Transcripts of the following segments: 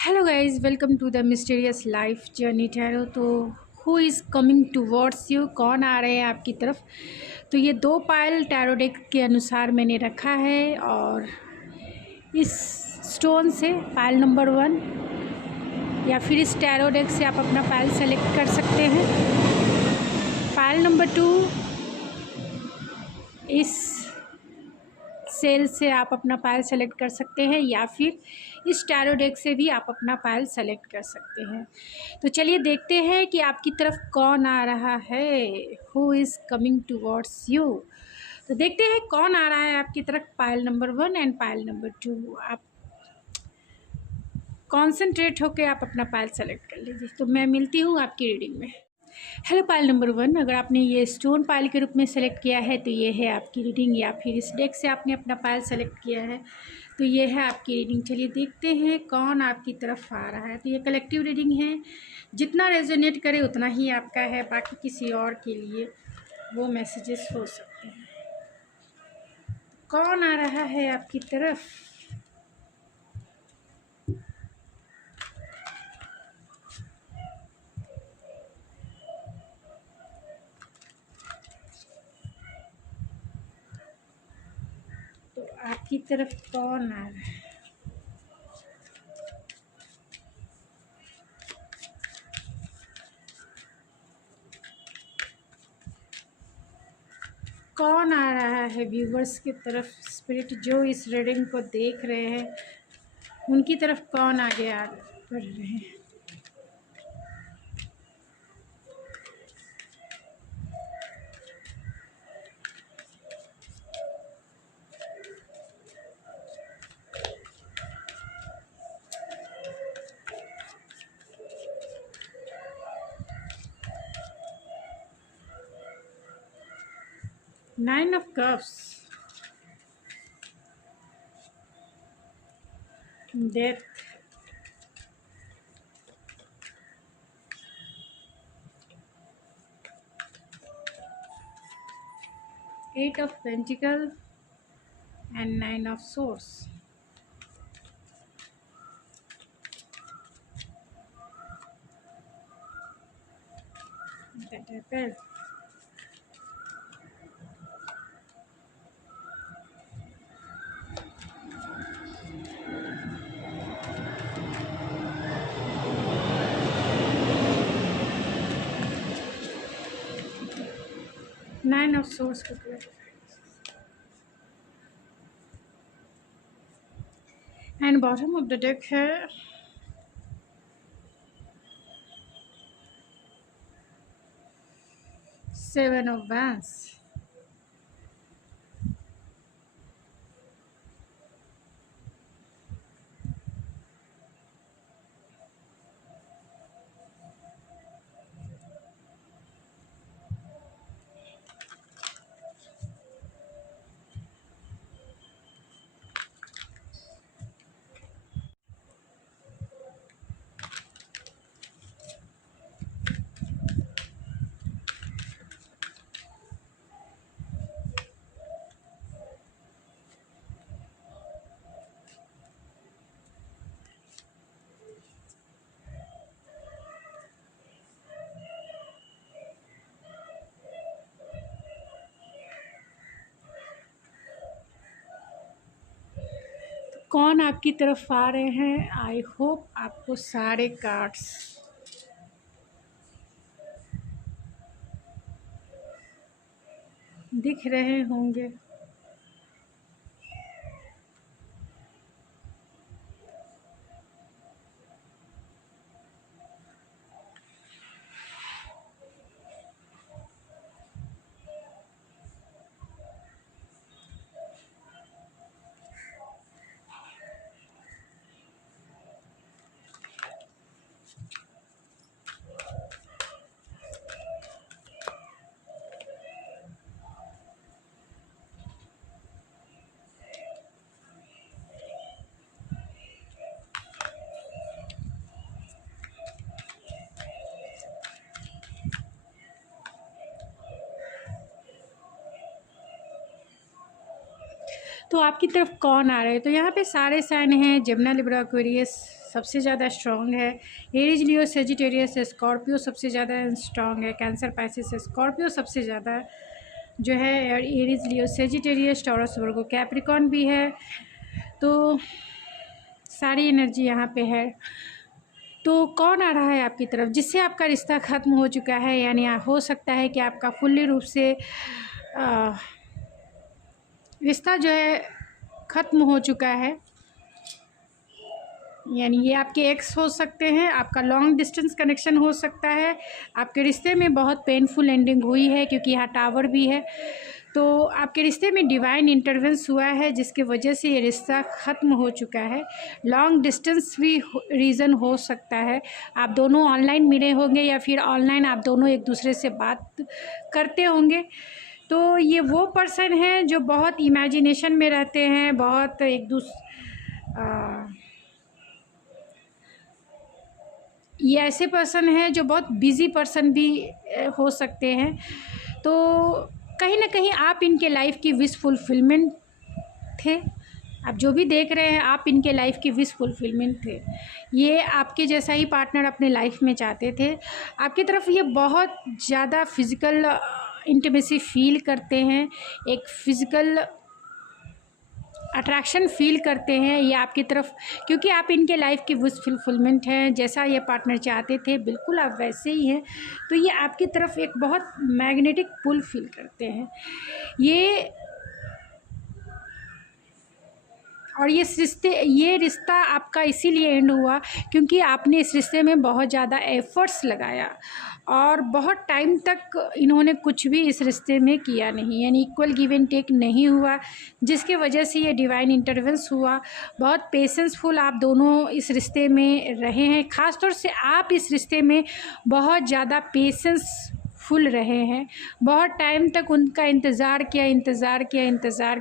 Hello guys, welcome to the mysterious life journey tarot. तो who is coming towards you, कौन आ रहे हैं आपकी तरफ। तो ये दो पायल टैरो डेक के अनुसार मैंने रखा है और इस स्टोन से पायल नंबर 1 या फिर इस टैरो डेक से आप अपना पायल सेलेक्ट कर सकते हैं। पायल नंबर 2 इस सेल से आप अपना पायल सेलेक्ट कर सकते हैं या फिर इस टैरो डेक से भी आप अपना पायल सेलेक्ट कर सकते हैं। तो चलिए देखते हैं कि आपकी तरफ कौन आ रहा है, who is coming towards you. तो देखते हैं कौन आ रहा है आपकी तरफ, pile number 1 and pile number 2। आप कॉन्सेंट्रेट होकर आप अपना पायल सेलेक्ट कर लीजिए। तो मैं मिलती हूँ आपकी रीडिंग में। हेलो पायल नंबर 1, अगर आपने ये स्टोन पायल के रूप में सेलेक्ट किया है तो ये है आपकी रीडिंग, या फिर इस डेक से आपने अपना पायल सेलेक्ट किया है तो ये है आपकी रीडिंग। चलिए देखते हैं कौन आपकी तरफ आ रहा है। तो ये कलेक्टिव रीडिंग है, जितना रेजोनेट करे उतना ही आपका है, बाकी किसी और के लिए वो मैसेजेस हो सकते हैं। कौन आ रहा है आपकी तरफ। तो आपकी तरफ कौन आ रहा है। कौन आ रहा है व्यूवर्स की तरफ। स्पिरिट जो इस रीडिंग को देख रहे हैं उनकी तरफ कौन आगे आ बढ़ रहे हैं। 9 of Cups, Death, Eight of Pentacles and 9 of Swords. That happened. Nine of Swords को and bottom of the deck है Seven of Wands. कौन आपकी तरफ आ रहे हैं। आई होप आपको सारे कार्ड्स दिख रहे होंगे। तो आपकी तरफ कौन आ रहे हैं। तो यहाँ पे सारे साइन हैं, जमुना, लिब्रा, एक्वेरियस, सबसे ज़्यादा स्ट्रॉन्ग है। एरीज, लियो, सेजिटेरियस, स्कॉर्पियो सबसे ज़्यादा स्ट्रॉन्ग है। कैंसर, पाइसेस, स्कॉर्पियो सबसे ज़्यादा जो है। और Aries, Leo, Sagittarius, taurus, Virgo, Capricorn भी है। तो सारी एनर्जी यहाँ पे है। तो कौन आ रहा है आपकी तरफ जिससे आपका रिश्ता ख़त्म हो चुका है, यानी हो सकता है कि आपका फुल्ली रूप से रिश्ता जो है ख़त्म हो चुका है। यानी ये आपके एक्स हो सकते हैं, आपका लॉन्ग डिस्टेंस कनेक्शन हो सकता है, आपके रिश्ते में बहुत पेनफुल एंडिंग हुई है क्योंकि यहाँ टावर भी है। तो आपके रिश्ते में डिवाइन इंटरवेंस हुआ है जिसकी वजह से ये रिश्ता ख़त्म हो चुका है। लॉन्ग डिस्टेंस भी रीज़न हो सकता है। आप दोनों ऑनलाइन मिले होंगे या फिर ऑनलाइन आप दोनों एक दूसरे से बात करते होंगे। तो ये वो पर्सन है जो बहुत इमेजिनेशन में रहते हैं, बहुत ये ऐसे पर्सन हैं जो बहुत बिज़ी पर्सन भी हो सकते हैं। तो कहीं ना कहीं आप इनके लाइफ की विश फुलफिलमेंट थे। आप जो भी देख रहे हैं आप इनके लाइफ की विश फुलफिलमेंट थे। ये आपके जैसा ही पार्टनर अपने लाइफ में चाहते थे। आपकी तरफ ये बहुत ज़्यादा फिज़िकल इंटीमेसी फील करते हैं, एक फ़िज़िकल अट्रैक्शन फील करते हैं ये आपकी तरफ, क्योंकि आप इनके लाइफ की विश फुलफिलमेंट हैं। जैसा ये पार्टनर चाहते थे बिल्कुल आप वैसे ही हैं। तो ये आपकी तरफ एक बहुत मैग्नेटिक पुल फील करते हैं और ये रिश्ता आपका इसीलिए एंड हुआ क्योंकि आपने इस रिश्ते में बहुत ज़्यादा एफ़र्ट्स लगाया और बहुत टाइम तक इन्होंने कुछ भी इस रिश्ते में किया नहीं, यानी इक्वल गिव एंड टेक नहीं हुआ, जिसके वजह से ये डिवाइन इंटरवेंस हुआ। बहुत पेशेंसफुल आप दोनों इस रिश्ते में रहे हैं। ख़ास तौर से आप इस रिश्ते में बहुत ज़्यादा पेशेंसफुल रहे हैं। बहुत टाइम तक उनका इंतज़ार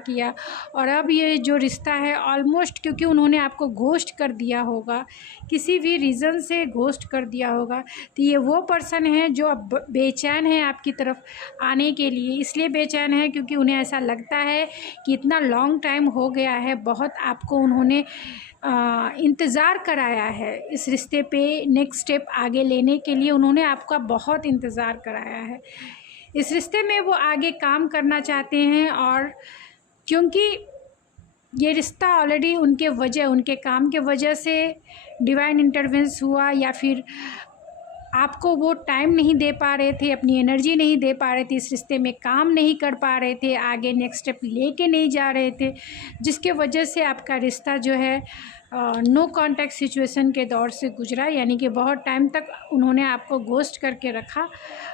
किया और अब ये जो रिश्ता है ऑलमोस्ट, क्योंकि उन्होंने आपको घोस्ट कर दिया होगा, किसी भी रीज़न से घोस्ट कर दिया होगा, तो ये वो पर्सन है जो अब बेचैन है आपकी तरफ आने के लिए। इसलिए बेचैन है क्योंकि उन्हें ऐसा लगता है कि इतना लॉन्ग टाइम हो गया है, बहुत आपको उन्होंने इंतज़ार कराया है इस रिश्ते पे नेक्स्ट स्टेप आगे लेने के लिए। उन्होंने आपका बहुत इंतज़ार कराया है। इस रिश्ते में वो आगे काम करना चाहते हैं और क्योंकि ये रिश्ता ऑलरेडी उनके काम के वजह से डिवाइन इंटरवेंस हुआ, या फिर आपको वो टाइम नहीं दे पा रहे थे, अपनी एनर्जी नहीं दे पा रहे थे, इस रिश्ते में काम नहीं कर पा रहे थे, आगे नेक्स्ट स्टेप लेके नहीं जा रहे थे, जिसके वजह से आपका रिश्ता जो है नो कांटेक्ट सिचुएशन के दौर से गुजरा। यानी कि बहुत टाइम तक उन्होंने आपको घोस्ट करके रखा।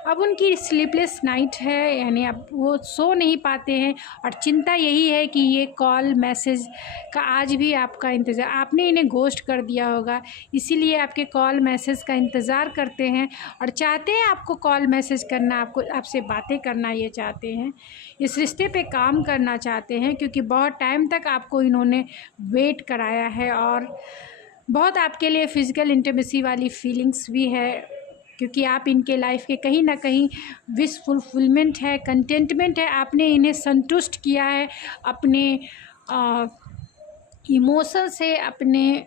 अब उनकी स्लीपलेस नाइट है, यानी अब वो सो नहीं पाते हैं और चिंता यही है कि ये कॉल मैसेज का आज भी आपका इंतज़ार, आपने इन्हें घोस्ट कर दिया होगा, इसीलिए आपके कॉल मैसेज का इंतज़ार करते हैं और चाहते हैं आपको कॉल मैसेज करना, आपसे बातें करना ये चाहते हैं, इस रिश्ते पे काम करना चाहते हैं, क्योंकि बहुत टाइम तक आपको इन्होंने वेट कराया है और बहुत आपके लिए फ़िज़िकल इंटीमेसी वाली फीलिंग्स भी है, क्योंकि आप इनके लाइफ के कहीं ना कहीं विश फुलफिलमेंट है, कंटेंटमेंट है। आपने इन्हें संतुष्ट किया है अपने इमोशन से, अपने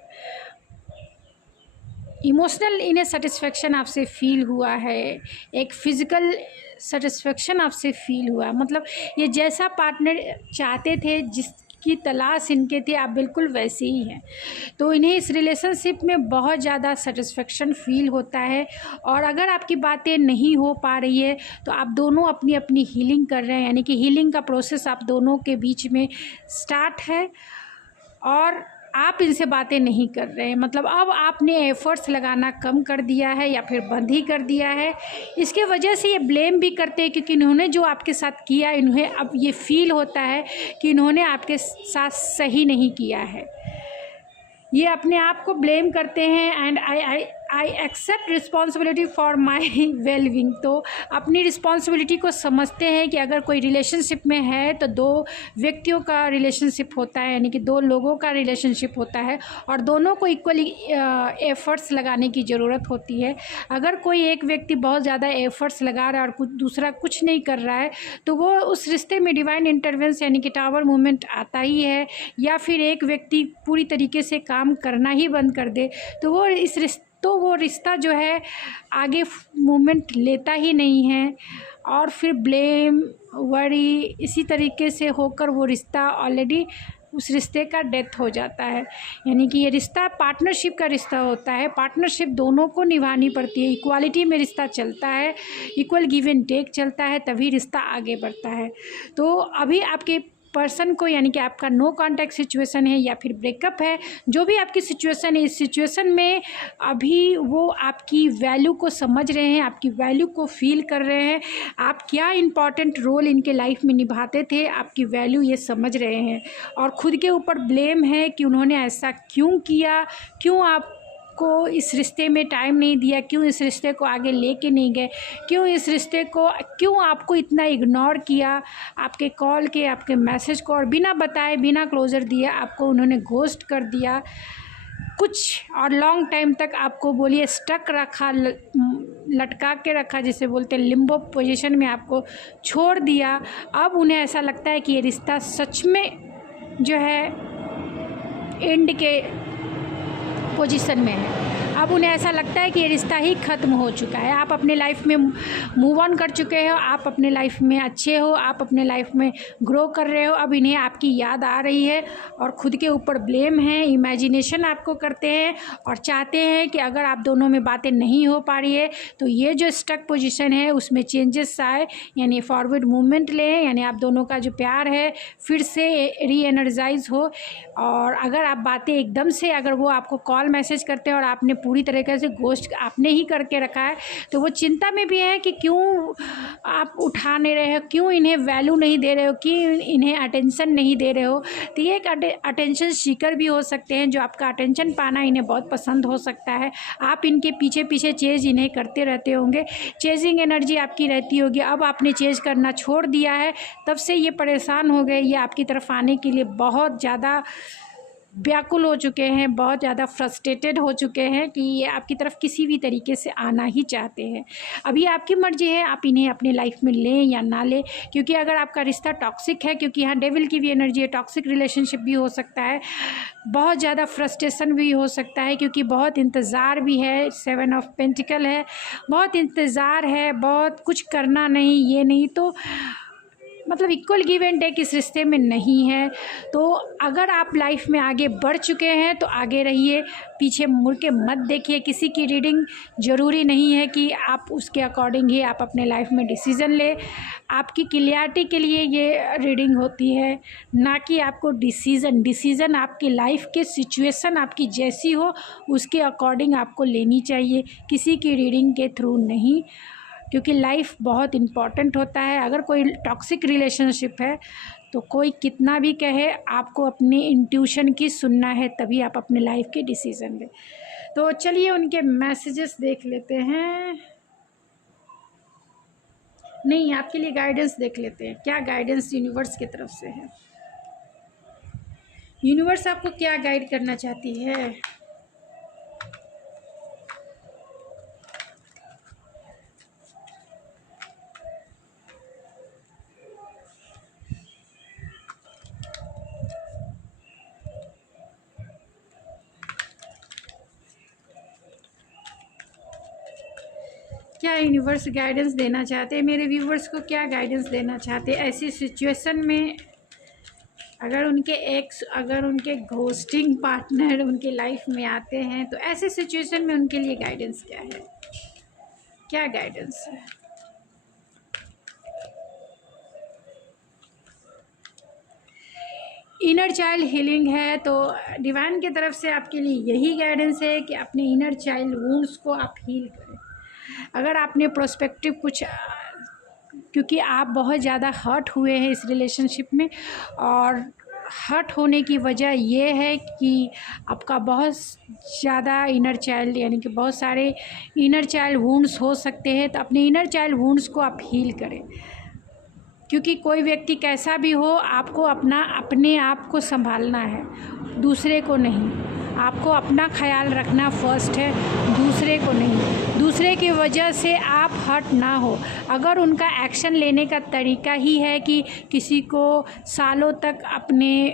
इमोशनल इन्हें सेटिस्फेक्शन आपसे फ़ील हुआ है, एक फ़िज़िकल सेटिस्फेक्शन आपसे फ़ील हुआ। मतलब ये जैसा पार्टनर चाहते थे, जिसकी तलाश इनके थी, आप बिल्कुल वैसे ही हैं। तो इन्हें इस रिलेशनशिप में बहुत ज़्यादा सेटिस्फेक्शन फ़ील होता है और अगर आपकी बातें नहीं हो पा रही है तो आप दोनों अपनी अपनी हीलिंग कर रहे हैं, यानी कि हीलिंग का प्रोसेस आप दोनों के बीच में स्टार्ट है और आप इनसे बातें नहीं कर रहे हैं। मतलब अब आपने एफ़र्ट्स लगाना कम कर दिया है या फिर बंद ही कर दिया है। इसके वजह से ये ब्लेम भी करते हैं क्योंकि इन्होंने जो आपके साथ किया, इन्हें अब ये फ़ील होता है कि इन्होंने आपके साथ सही नहीं किया है। ये अपने आप को ब्लेम करते हैं and I accept responsibility for my wellbeing. तो अपनी रिस्पॉन्सिबिलिटी को समझते हैं कि अगर कोई रिलेशनशिप में है तो दो व्यक्तियों का रिलेशनशिप होता है, यानी कि दो लोगों का रिलेशनशिप होता है और दोनों को इक्वली एफ़र्ट्स लगाने की ज़रूरत होती है। अगर कोई एक व्यक्ति बहुत ज़्यादा एफ़र्ट्स लगा रहा है और कुछ दूसरा कुछ नहीं कर रहा है तो वो उस रिश्ते में डिवाइन इंटरवेंस यानी कि टावर मूवमेंट आता ही है, या फिर एक व्यक्ति पूरी तरीके से काम करना ही बंद कर दे तो वो रिश्ता जो है आगे मूवमेंट लेता ही नहीं है और फिर ब्लेम, वरी, इसी तरीके से होकर वो रिश्ता ऑलरेडी उस रिश्ते का डेथ हो जाता है। यानी कि ये रिश्ता पार्टनरशिप का रिश्ता होता है, पार्टनरशिप दोनों को निभानी पड़ती है, इक्वालिटी में रिश्ता चलता है, इक्वल गिव एंड टेक चलता है, तभी रिश्ता आगे बढ़ता है। तो अभी आपके पर्सन को, यानी कि आपका नो कांटेक्ट सिचुएशन है या फिर ब्रेकअप है, जो भी आपकी सिचुएशन है, इस सिचुएशन में अभी वो आपकी वैल्यू को समझ रहे हैं, आपकी वैल्यू को फील कर रहे हैं, आप क्या इम्पॉर्टेंट रोल इनके लाइफ में निभाते थे, आपकी वैल्यू ये समझ रहे हैं और ख़ुद के ऊपर ब्लेम है कि उन्होंने ऐसा क्यों किया, क्यों आप को इस रिश्ते में टाइम नहीं दिया, क्यों इस रिश्ते को आगे लेके नहीं गए, क्यों आपको इतना इग्नोर किया, आपके कॉल के, आपके मैसेज को, और बिना बताए, बिना क्लोजर दिए आपको उन्होंने घोस्ट कर दिया कुछ, और लॉन्ग टाइम तक आपको बोलिए स्टक रखा, लटका के रखा, जिसे बोलते हैं लिम्बो पोजीशन में आपको छोड़ दिया। अब उन्हें ऐसा लगता है कि ये रिश्ता सच में जो है एंड के पोजीशन में है। अब उन्हें ऐसा लगता है कि ये रिश्ता ही ख़त्म हो चुका है। आप अपने लाइफ में मूव ऑन कर चुके हो, आप अपने लाइफ में अच्छे हो, आप अपने लाइफ में ग्रो कर रहे हो। अब इन्हें आपकी याद आ रही है और ख़ुद के ऊपर ब्लेम है, इमेजिनेशन आपको करते हैं और चाहते हैं कि अगर आप दोनों में बातें नहीं हो पा रही है तो ये जो स्टक पोजीशन है उसमें चेंजेस आए, यानी फॉरवर्ड मूवमेंट लें, यानी आप दोनों का जो प्यार है फिर से री एनर्जाइज हो। और अगर आप बातें एकदम से, अगर वो आपको कॉल मैसेज करते हैं और आपने पूरी तरीके से घोस्ट आपने ही करके रखा है तो वो चिंता में भी है कि क्यों आप उठा नहीं रहे हो, क्यों इन्हें वैल्यू नहीं दे रहे हो, क्यों इन्हें अटेंशन नहीं दे रहे हो। तो ये एक अटेंशन सीकर भी हो सकते हैं, जो आपका अटेंशन पाना इन्हें बहुत पसंद हो सकता है। आप इनके पीछे पीछे चेज इन्हें करते रहते होंगे, चेजिंग एनर्जी आपकी रहती होगी। अब आपने चेज करना छोड़ दिया है, तब से ये परेशान हो गए, ये आपकी तरफ आने के लिए बहुत ज़्यादा व्याकुल हो चुके हैं, बहुत ज़्यादा फ्रस्ट्रेटेड हो चुके हैं कि ये आपकी तरफ किसी भी तरीके से आना ही चाहते हैं। अभी आपकी मर्ज़ी है आप इन्हें अपने लाइफ में लें या ना लें, क्योंकि अगर आपका रिश्ता टॉक्सिक है, क्योंकि यहाँ डेविल की भी एनर्जी है, टॉक्सिक रिलेशनशिप भी हो सकता है, बहुत ज़्यादा फ्रस्ट्रेशन भी हो सकता है, क्योंकि बहुत इंतज़ार भी है, 7 ऑफ पेंटिकल है, बहुत इंतज़ार है, बहुत कुछ करना नहीं, ये नहीं, तो मतलब इक्वल गिव एंड टेक इस रिश्ते में नहीं है। तो अगर आप लाइफ में आगे बढ़ चुके हैं तो आगे रहिए, पीछे मुड़ के मत देखिए। किसी की रीडिंग ज़रूरी नहीं है कि आप उसके अकॉर्डिंग ही आप अपने लाइफ में डिसीज़न ले। आपकी क्लियरिटी के लिए ये रीडिंग होती है, ना कि आपको डिसीज़न आपकी लाइफ के सिचुएशन आपकी जैसी हो उसके अकॉर्डिंग आपको लेनी चाहिए, किसी की रीडिंग के थ्रू नहीं, क्योंकि लाइफ बहुत इम्पॉर्टेंट होता है। अगर कोई टॉक्सिक रिलेशनशिप है तो कोई कितना भी कहे, आपको अपनी इंट्यूशन की सुनना है, तभी आप अपने लाइफ के डिसीज़न लें। तो चलिए उनके मैसेजेस देख लेते हैं, नहीं आपके लिए गाइडेंस देख लेते हैं, क्या गाइडेंस यूनिवर्स की तरफ से है। यूनिवर्स आपको क्या गाइड करना चाहती है। क्या यूनिवर्स गाइडेंस देना चाहते हैं, मेरे व्यूवर्स को क्या गाइडेंस देना चाहते हैं ऐसी सिचुएशन में। अगर उनके घोस्टिंग पार्टनर उनके लाइफ में आते हैं तो ऐसे सिचुएशन में उनके लिए गाइडेंस क्या है, क्या गाइडेंस है। इनर चाइल्ड हीलिंग है, तो डिवाइन की तरफ से आपके लिए यही गाइडेंस है कि अपने इनर चाइल्ड वुंड्स को आप हील करें। अगर आपने प्रोस्पेक्टिव कुछ, क्योंकि आप बहुत ज़्यादा हर्ट हुए हैं इस रिलेशनशिप में और हर्ट होने की वजह ये है कि आपका बहुत ज़्यादा इनर चाइल्ड, यानी कि बहुत सारे इनर चाइल्ड वुंड्स हो सकते हैं। तो अपने इनर चाइल्ड वुंड्स को आप हील करें, क्योंकि कोई व्यक्ति कैसा भी हो, आपको अपने आप को संभालना है, दूसरे को नहीं। आपको अपना ख्याल रखना फर्स्ट है, दूसरे को नहीं। दूसरे की वजह से आप हर्ट ना हो। अगर उनका एक्शन लेने का तरीका ही है कि किसी को सालों तक अपने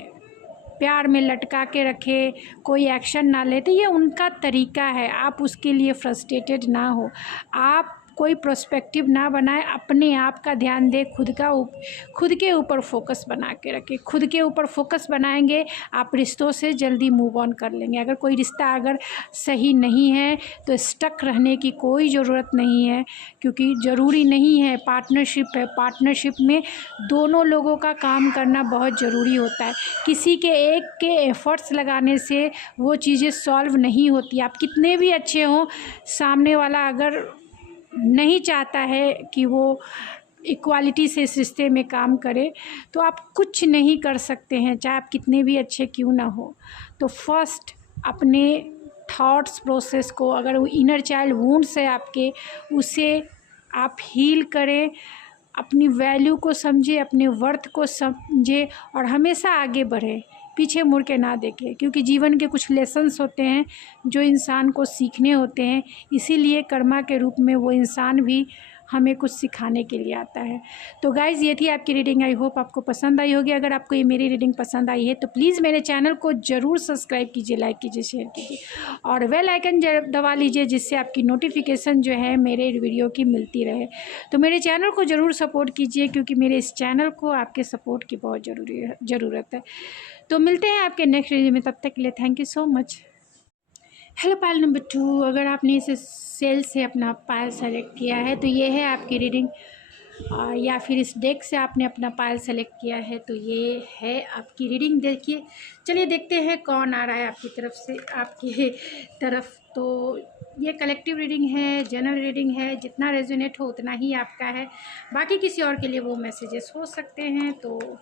प्यार में लटका के रखे, कोई एक्शन ना ले, तो ये उनका तरीका है। आप उसके लिए फ्रस्ट्रेटेड ना हो, आप कोई प्रोस्पेक्टिव ना बनाए, अपने आप का ध्यान दें, खुद के ऊपर फोकस बना के रखें। खुद के ऊपर फोकस बनाएंगे, आप रिश्तों से जल्दी मूव ऑन कर लेंगे। अगर कोई रिश्ता अगर सही नहीं है तो स्टक रहने की कोई ज़रूरत नहीं है, क्योंकि ज़रूरी नहीं है, पार्टनरशिप है। पार्टनरशिप में दोनों लोगों का काम करना बहुत ज़रूरी होता है। किसी के एक के एफ़र्ट्स लगाने से वो चीज़ें सॉल्व नहीं होती। आप कितने भी अच्छे हों, सामने वाला अगर नहीं चाहता है कि वो इक्वालिटी से इस रिश्ते में काम करे, तो आप कुछ नहीं कर सकते हैं, चाहे आप कितने भी अच्छे क्यों ना हो। तो फर्स्ट अपने थॉट्स प्रोसेस को, अगर वो इनर चाइल्ड वुंड्स है आपके, उसे आप हील करें। अपनी वैल्यू को समझे, अपने वर्थ को समझे और हमेशा आगे बढ़े, पीछे मुड़ के ना देखें, क्योंकि जीवन के कुछ लेसन्स होते हैं जो इंसान को सीखने होते हैं। इसीलिए कर्मा के रूप में वो इंसान भी हमें कुछ सिखाने के लिए आता है। तो गाइज़, ये थी आपकी रीडिंग। आई होप आपको पसंद आई होगी। अगर आपको ये मेरी रीडिंग पसंद आई है तो प्लीज़ मेरे चैनल को ज़रूर सब्सक्राइब कीजिए, लाइक कीजिए, शेयर कीजिए और बेल आइकन दबा लीजिए, जिससे आपकी नोटिफिकेशन जो है मेरे वीडियो की मिलती रहे। तो मेरे चैनल को ज़रूर सपोर्ट कीजिए, क्योंकि मेरे इस चैनल को आपके सपोर्ट की बहुत ज़रूरत है। तो मिलते हैं आपके नेक्स्ट वीडियो में, तब तक के लिए thank you so much. Hello pile number 2, अगर आपने इसे सेल से अपना पायल सेलेक्ट किया है तो ये है आपकी रीडिंग, या फिर इस डेक से आपने अपना पायल सेलेक्ट किया है तो ये है आपकी रीडिंग। देखिए, चलिए देखते हैं कौन आ रहा है आपकी तरफ से, आपकी तरफ। तो ये कलेक्टिव रीडिंग है, जनरल रीडिंग है, जितना रेजोनेट हो उतना ही आपका है। बाकी किसी और के लिए वो मैसेजेस हो सकते हैं, तो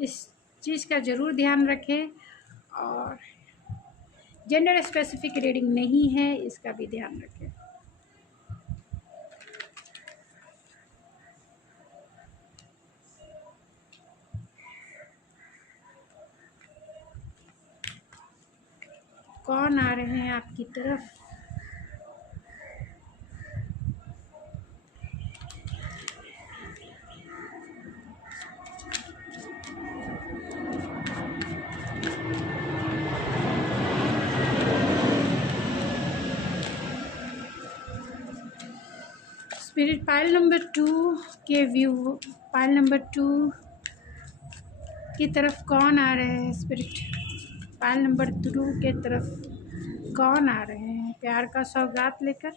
इस चीज़ का ज़रूर ध्यान रखें। और जेंडर स्पेसिफिक रीडिंग नहीं है, इसका भी ध्यान रखें। कौन आ रहे हैं आपकी तरफ? स्पिरिट पाइल नंबर 2 के व्यू, पाइल नंबर 2 की तरफ कौन आ रहे हैं? स्पिरिट पाइल नंबर 2 के तरफ कौन आ रहे हैं प्यार का सौगात लेकर?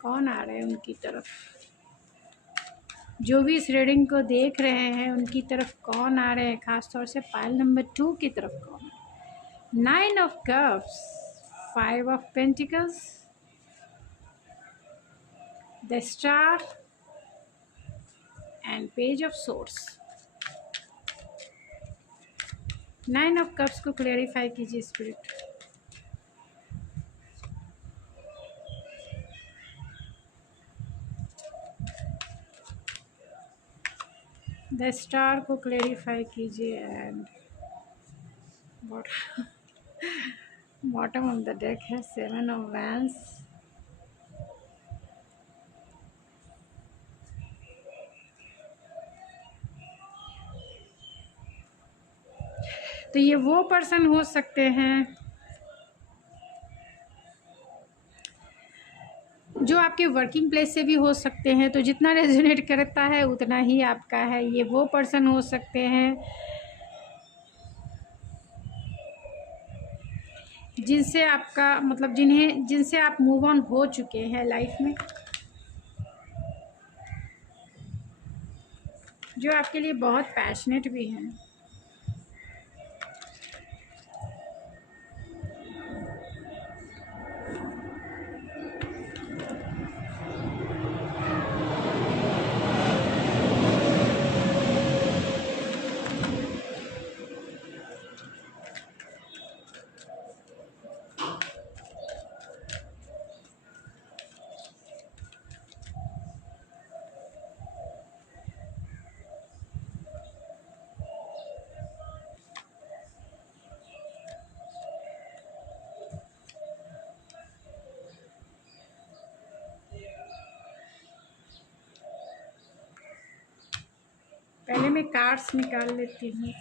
कौन आ रहे हैं उनकी तरफ? जो भी इस रीडिंग को देख रहे हैं उनकी तरफ कौन आ रहे हैं? खासतौर से पाइल नंबर 2 की तरफ कौन? 9 of cups, 5 of pentacles, the star and page of source. 9 of cups को क्लेरिफाई कीजिए स्पिरिट। द स्टार को क्लेरिफाई कीजिए and bottom of the deck है 7 ऑफ वैंस। तो ये वो पर्सन हो सकते हैं जो आपके वर्किंग प्लेस से भी हो सकते हैं, तो जितना रेजोनेट करता है उतना ही आपका है। ये वो पर्सन हो सकते हैं जिनसे आपका मतलब जिनसे आप मूव ऑन हो चुके हैं लाइफ में, जो आपके लिए बहुत पैशनेट भी हैं। मैं कार्ड्स निकाल लेती हूँ।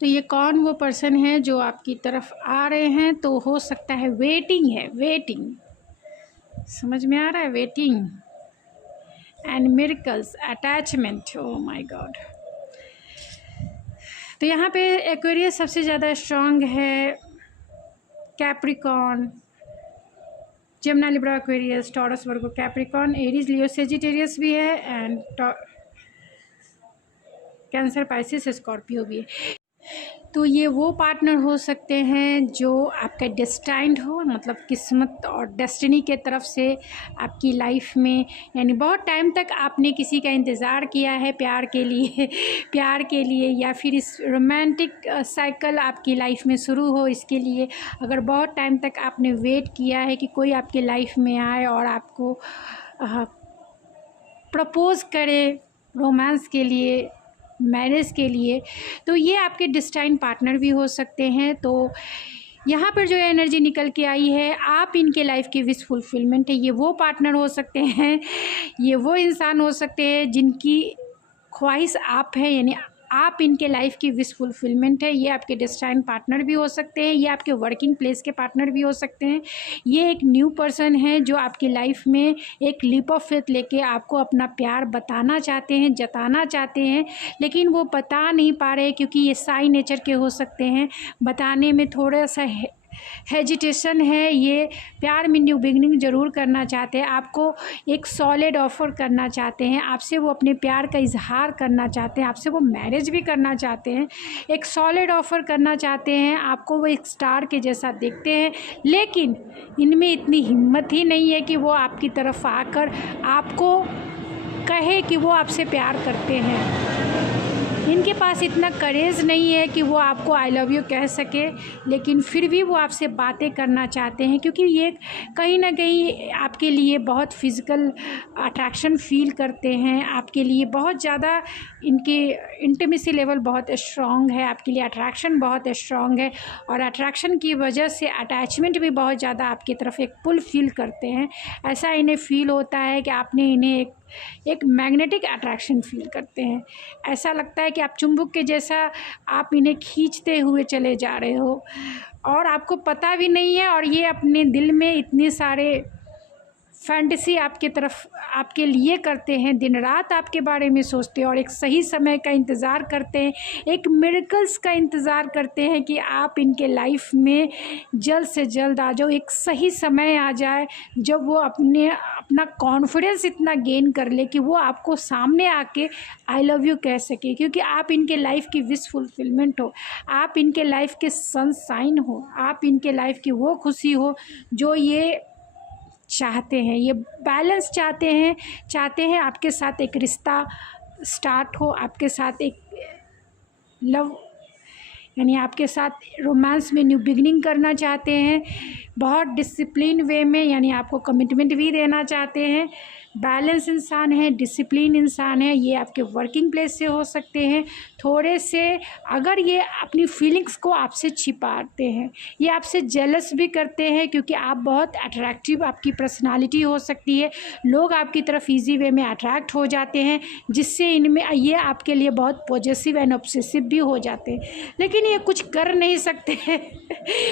तो ये कौन वो पर्सन है जो आपकी तरफ आ रहे हैं? तो हो सकता है वेटिंग है, वेटिंग, समझ में आ रहा है? Waiting and miracles, attachment, oh my God. तो यहाँ पे एक्वेरियस सबसे ज़्यादा स्ट्रांग है, Capricorn, Gemini, Libra, Aquarius, Taurus, Virgo, Capricorn, Aries, Leo, Sagittarius भी है एंड कैंसर, पाइसिस, स्कॉर्पियो भी है। तो ये वो पार्टनर हो सकते हैं जो आपका डेस्टाइंड हो, मतलब किस्मत और डेस्टिनी के तरफ से आपकी लाइफ में, यानी बहुत टाइम तक आपने किसी का इंतज़ार किया है प्यार के लिए प्यार के लिए, या फिर इस रोमांटिक साइकिल आपकी लाइफ में शुरू हो, इसके लिए अगर बहुत टाइम तक आपने वेट किया है कि कोई आपकी लाइफ में आए और आपको प्रपोज़ करे रोमांस के लिए, मैरिज के लिए, तो ये आपके डेस्टाइंड पार्टनर भी हो सकते हैं। तो यहाँ पर जो एनर्जी निकल के आई है, आप इनके लाइफ की विश फुलफिलमेंट है। ये वो पार्टनर हो सकते हैं, ये वो इंसान हो सकते हैं जिनकी ख्वाहिश आप हैं, यानी आप इनके लाइफ की विश फुलफिलमेंट है। ये आपके डेस्टाइन पार्टनर भी हो सकते हैं, ये आपके वर्किंग प्लेस के पार्टनर भी हो सकते हैं। ये एक न्यू पर्सन है जो आपकी लाइफ में एक लीप ऑफ फेथ लेके आपको अपना प्यार बताना चाहते हैं, जताना चाहते हैं, लेकिन वो बता नहीं पा रहे क्योंकि ये साई नेचर के हो सकते हैं, बताने में थोड़ा सा हेजिटेशन है। ये प्यार में न्यू बिगनिंग ज़रूर करना चाहते हैं, आपको एक सॉलिड ऑफ़र करना चाहते हैं, आपसे वो अपने प्यार का इजहार करना चाहते हैं, आपसे वो मैरिज भी करना चाहते हैं, एक सॉलिड ऑफ़र करना चाहते हैं, आपको वो एक स्टार के जैसा देखते हैं, लेकिन इनमें इतनी हिम्मत ही नहीं है कि वो आपकी तरफ आकर आपको कहे कि वो आपसे प्यार करते हैं। इनके पास इतना करेज नहीं है कि वो आपको आई लव यू कह सके, लेकिन फिर भी वो आपसे बातें करना चाहते हैं क्योंकि ये कहीं ना कहीं आपके लिए बहुत फिज़िकल अट्रैक्शन फील करते हैं, आपके लिए बहुत ज़्यादा इनके इंटीमेसी लेवल बहुत स्ट्रॉन्ग है, आपके लिए अट्रैक्शन बहुत स्ट्रॉन्ग है, और अट्रैक्शन की वजह से अटैचमेंट भी बहुत ज़्यादा आपकी तरफ एक पुल फील करते हैं। ऐसा इन्हें फील होता है कि आपने इन्हें एक मैग्नेटिक अट्रैक्शन फील करते हैं। ऐसा लगता है कि आप चुंबक के जैसा आप इन्हें खींचते हुए चले जा रहे हो और आपको पता भी नहीं है, और ये अपने दिल में इतने सारे फैंटेसी आपके तरफ आपके लिए करते हैं, दिन रात आपके बारे में सोचते हैं और एक सही समय का इंतज़ार करते हैं, एक मिरेकल्स का इंतज़ार करते हैं कि आप इनके लाइफ में जल्द से जल्द आ जाओ, एक सही समय आ जाए जब वो अपना कॉन्फिडेंस इतना गेन कर ले कि वो आपको सामने आके आई लव यू कह सके, क्योंकि आप इनके लाइफ की विश फुलफिलमेंट हो, आप इनके लाइफ के सनशाइन हो, आप इनके लाइफ की वो खुशी हो जो ये चाहते हैं। ये बैलेंस चाहते हैं आपके साथ एक रिश्ता स्टार्ट हो, आपके साथ एक लव यानी आपके साथ रोमांस में न्यू बिगनिंग करना चाहते हैं, बहुत डिसिप्लिन वे में, यानी आपको कमिटमेंट भी देना चाहते हैं। बैलेंस इंसान है, डिसिप्लिन इंसान है। ये आपके वर्किंग प्लेस से हो सकते हैं। थोड़े से अगर ये अपनी फीलिंग्स को आपसे छिपाते हैं, ये आपसे जेलस भी करते हैं क्योंकि आप बहुत अट्रैक्टिव आपकी पर्सनालिटी हो सकती है, लोग आपकी तरफ इजी वे में अट्रैक्ट हो जाते हैं, जिससे इनमें ये आपके लिए बहुत पॉजेसिव एंड ऑब्सेसिव भी हो जाते हैं, लेकिन ये कुछ कर नहीं सकते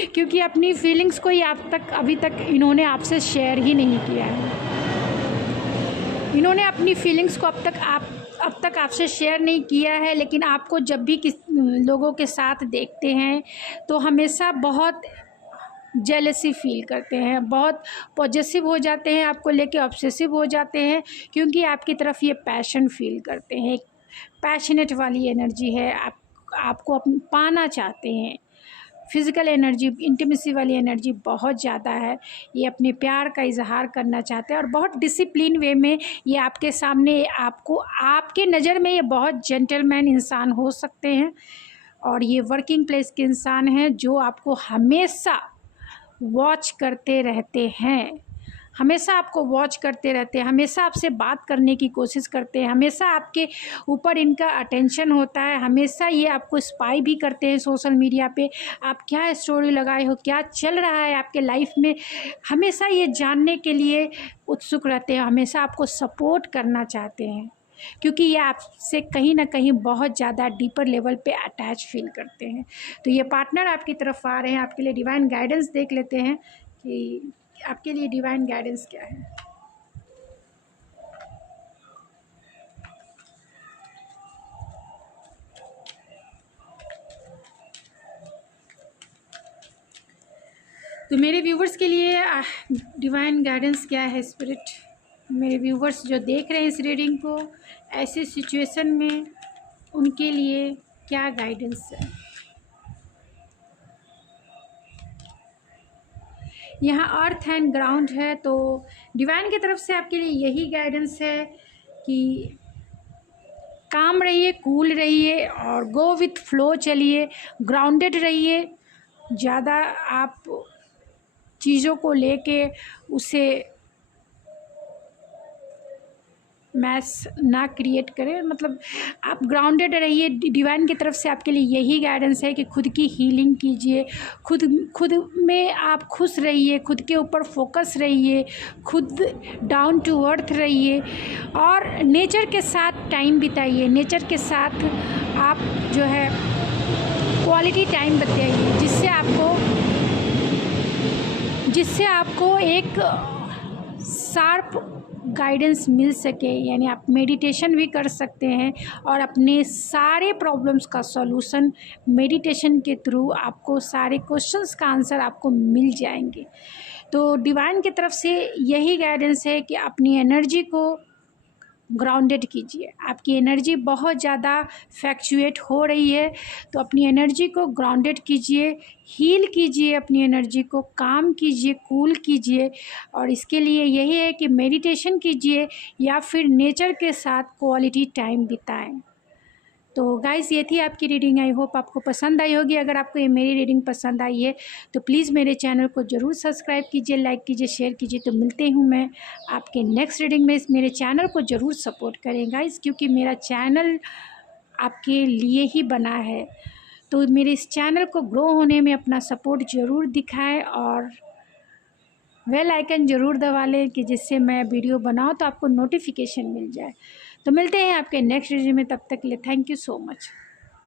क्योंकि अपनी फीलिंग्स को ये अभी तक इन्होंने आपसे शेयर ही नहीं किया है। इन्होंने अपनी फीलिंग्स को अब तक आपसे शेयर नहीं किया है, लेकिन आपको जब भी लोगों के साथ देखते हैं तो हमेशा बहुत जेलसी फील करते हैं, बहुत पॉजेसिव हो जाते हैं, आपको लेके ऑब्सेसिव हो जाते हैं, क्योंकि आपकी तरफ ये पैशन फील करते हैं। एक पैशनेट वाली एनर्जी है, आपको पाना चाहते हैं। फिज़िकल एनर्जी, इंटीमेसी वाली एनर्जी बहुत ज़्यादा है। ये अपने प्यार का इजहार करना चाहते हैं और बहुत डिसिप्लिन वे में ये आपके सामने, आपको, आपके नज़र में ये बहुत जेंटलमैन इंसान हो सकते हैं। और ये वर्किंग प्लेस के इंसान हैं जो आपको हमेशा वॉच करते रहते हैं, हमेशा आपको वॉच करते रहते हैं, हमेशा आपसे बात करने की कोशिश करते हैं, हमेशा आपके ऊपर इनका अटेंशन होता है, हमेशा ये आपको स्पाई भी करते हैं सोशल मीडिया पे, आप क्या स्टोरी लगाए हो, क्या चल रहा है आपके लाइफ में, हमेशा ये जानने के लिए उत्सुक रहते हैं, हमेशा आपको सपोर्ट करना चाहते हैं, क्योंकि ये आपसे कहीं ना कहीं बहुत ज़्यादा डीपर लेवल पे अटैच फील करते हैं। तो ये पार्टनर आपकी तरफ आ रहे हैं, आपके लिए डिवाइन गाइडेंस देख लेते हैं कि आपके लिए डिवाइन गाइडेंस क्या है। तो मेरे व्यूवर्स के लिए डिवाइन गाइडेंस क्या है स्पिरिट, मेरे व्यूवर्स जो देख रहे हैं इस रीडिंग को, ऐसे सिचुएशन में उनके लिए क्या गाइडेंस है। यहाँ अर्थ एंड ग्राउंड है, तो डिवाइन की तरफ से आपके लिए यही गाइडेंस है कि काम रहिए, कूल रहिए और गो विथ फ्लो चलिए, ग्राउंडेड रहिए। ज़्यादा आप चीज़ों को लेके उसे मैस ना क्रिएट करें, मतलब आप ग्राउंडेड रहिए। डिवाइन की तरफ से आपके लिए यही गाइडेंस है कि खुद की हीलिंग कीजिए, खुद में आप खुश रहिए, खुद के ऊपर फोकस रहिए, खुद डाउन टू अर्थ रहिए और नेचर के साथ टाइम बिताइए। नेचर के साथ आप जो है क्वालिटी टाइम बिताइए, जिससे आपको एक शार्प गाइडेंस मिल सके। यानी आप मेडिटेशन भी कर सकते हैं और अपने सारे प्रॉब्लम्स का सॉल्यूशन मेडिटेशन के थ्रू आपको, सारे क्वेश्चंस का आंसर आपको मिल जाएंगे। तो डिवाइन की तरफ से यही गाइडेंस है कि अपनी एनर्जी को ग्राउंडेड कीजिए। आपकी एनर्जी बहुत ज़्यादा फ्लैक्चुएट हो रही है, तो अपनी एनर्जी को ग्राउंडेड कीजिए, हील कीजिए, अपनी एनर्जी को काम कीजिए, कूल कीजिए। और इसके लिए यही है कि मेडिटेशन कीजिए या फिर नेचर के साथ क्वालिटी टाइम बिताएं। तो गाइस, ये थी आपकी रीडिंग। आई होप आपको पसंद आई होगी। अगर आपको ये मेरी रीडिंग पसंद आई है तो प्लीज़ मेरे चैनल को ज़रूर सब्सक्राइब कीजिए, लाइक कीजिए, शेयर कीजिए। तो मिलते हूँ मैं आपके नेक्स्ट रीडिंग में। मेरे चैनल को ज़रूर सपोर्ट करें गाइस, क्योंकि मेरा चैनल आपके लिए ही बना है। तो मेरे इस चैनल को ग्रो होने में अपना सपोर्ट ज़रूर दिखाएँ और बेल आइकन ज़रूर दबा लें कि जिससे मैं वीडियो बनाऊँ तो आपको नोटिफिकेशन मिल जाए। तो मिलते हैं आपके नेक्स्ट वीडियो में, तब तक के लिए थैंक यू सो मच।